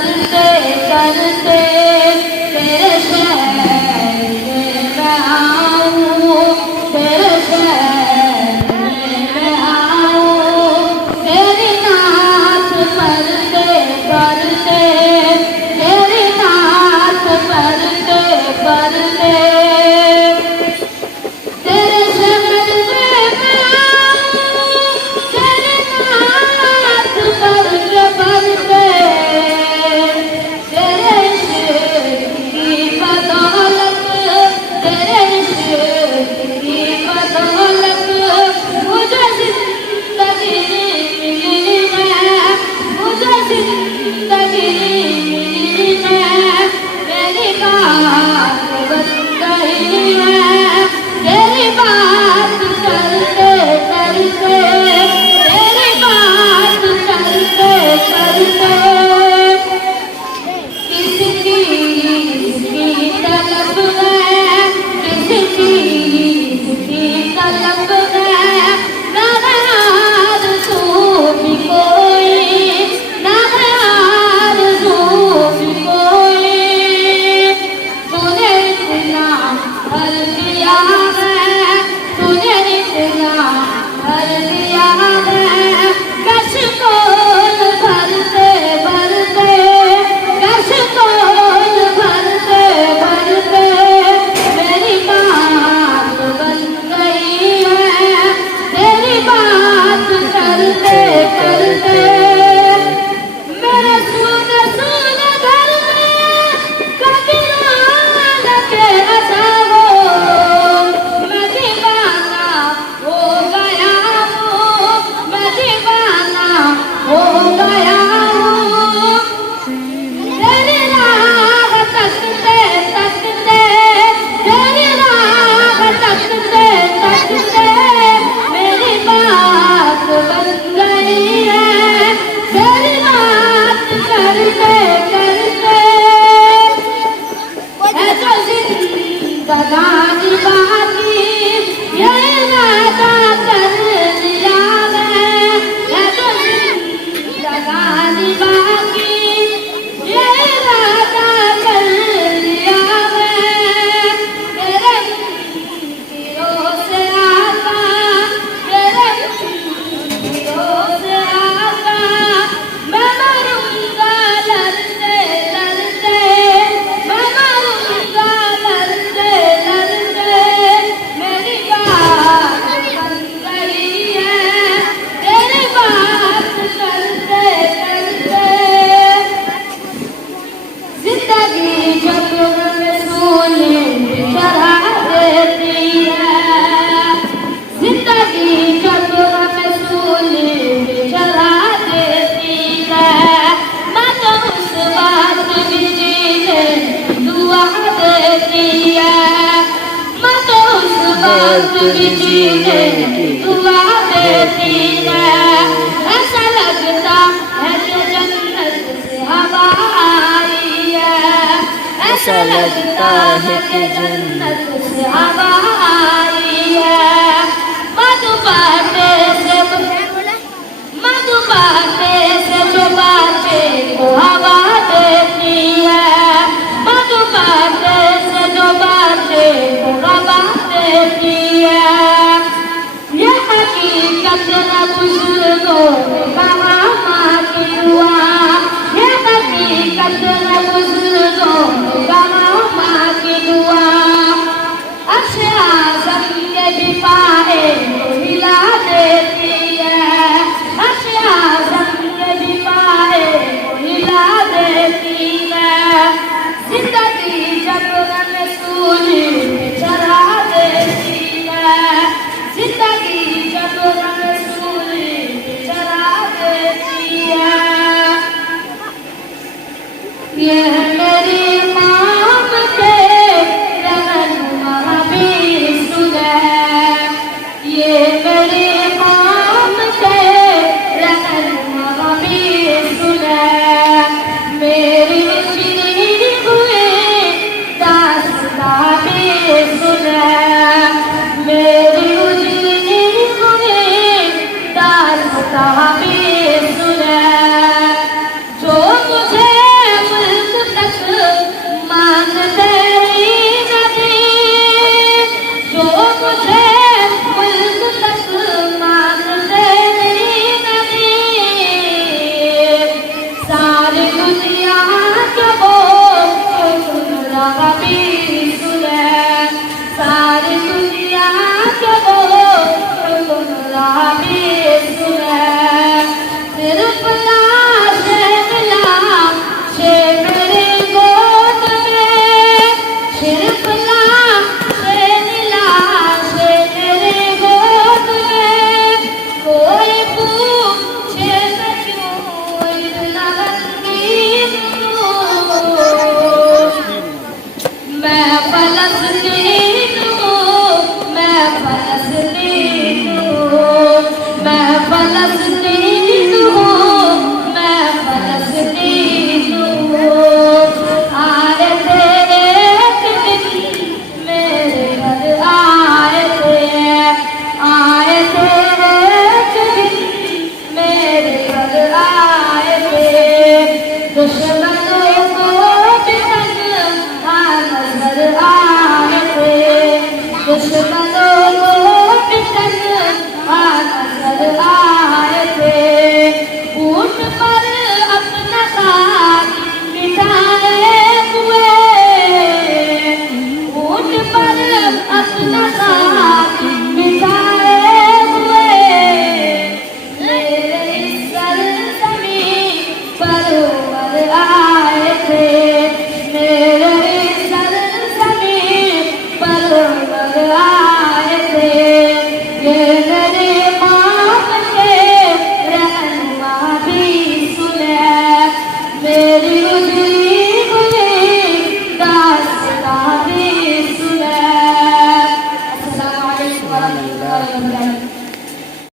करते करते तेरे शहर में मैं आऊं, तेरे शहर में मैं आऊं, तेरी नात पढ़ते पढ़ते, तेरी नात पढ़ते पढ़ते तेरे शहर में मैं आऊं, तेरी नात पढ़ते पढ़ते तेरे इश्क की बदौलत, तेरे इश्क की बदौलत मुझे जिंदगी मिली है, मुझे जिंदगी मिली है, मेरी बात बन गई है, तेरी बात करते करते, तेरी बात करते करते किसकी तलब है, किसकी तलब है, ना आरज़ू भी कोई, ना आरज़ू भी कोई, तूने इतना भर दिया है, तूने इतना भर दिया है, कशकोल भरते भरते, कशकोल भरते भरते मेरी बात बन गई है, तेरी बात करते करते मेरे सुने सुने घर में कभी ना लगे अच्छा हो, मैं दीवाना हो गया हूँ, मैं दीवाना हो गया हूँ, तेरी राह तकते तकते, तेरी राह तकते तकते मेरी बात बन गई है, तेरी बात करते करते है जो जिंदगानी बाकी ये वादा कर लिया मैं, है जो जिंदगानी बाकी ये वादा कर लिया मैं, तेरे मंदिरों से आका, तेरे मंदिरों से आका मैं मरूंगा लड़ते लड़ते, मैं मरूंगा लड़ते लड़ते मेरी बात बन गई है, तेरी बात करते करते जिंदगी जब रसूली चढ़ा देती है, जिंदगी जब रसूली चढ़ा देती है, मैं तो उस बात की जीने दुआ देती है, मैं तो उस बात की जीने दुआ देती है, ऐसा लगता है कि जन्नत से हवा आई है, ऐसा लगता है कि जन्नत से हवा आई है, मधुबाटे से मधुबाटे से जो बातें को हवा देती है, मधुबाटे से जो बातें को हवा देती है, ये हकीकत न बुजुर्गों ने कहा माँ की दुआ, ये हकीकत न बुजुर्गों ने कहा माँ की दुआ, अर्श आज़म के भी पाए को हिला देती है, अर्श आज़म के भी पाए को हिला देती है, जिंदगी जब रसूली चढ़ा देती है, जिंदगी जब रसूली चढ़ा देती है, ये मेरी माम के रहनुमा भी सुने, ये मेरी माम के रहनुमा भी सुने, मेरी जिंदगी हुए दास्तां भी सुने, मेरी जिंदगी हुए दास्तां भी सुने, जो मुझे सारी दुनिया के वो नबी सुने, सारी दुनिया के वो नबी सुने। सिर्फ लाशे मिलाशे मेरे गोद में, सिर्फ लाशे मिलाशे मेरे गोद में। कोई पूछे मैं क्यों इतना गमगीन हूँ, मैं फलस्तीन हूँ, मैं फलस्तीन हूँ, मैं फलस्तीन हूँ, मैं फलस्तीन हूँ। आए थे एक दिन मेरे घर, आए थे एक दिन मेरे घर आए थे। दुश्मनों को भी तन्हा नजर आए थे, दुश्मनों को भी तन्हा नजर आए थे। ऊंट पर अपना साथ बिठाए हुए, ऊंट पर अपना साथ बिठाए हुए। मेरे इस सरजमीं पर उमर आए थे, मेरे इस सरजमीं पर उमर आए थे। ये मेरे बाप के रहनुमा भी सुने, मेरी उजड़ी हुई दास्तां भी सुने। अस्सलामु अलैकुम व रहमतुल्लाहि व बरकातहू।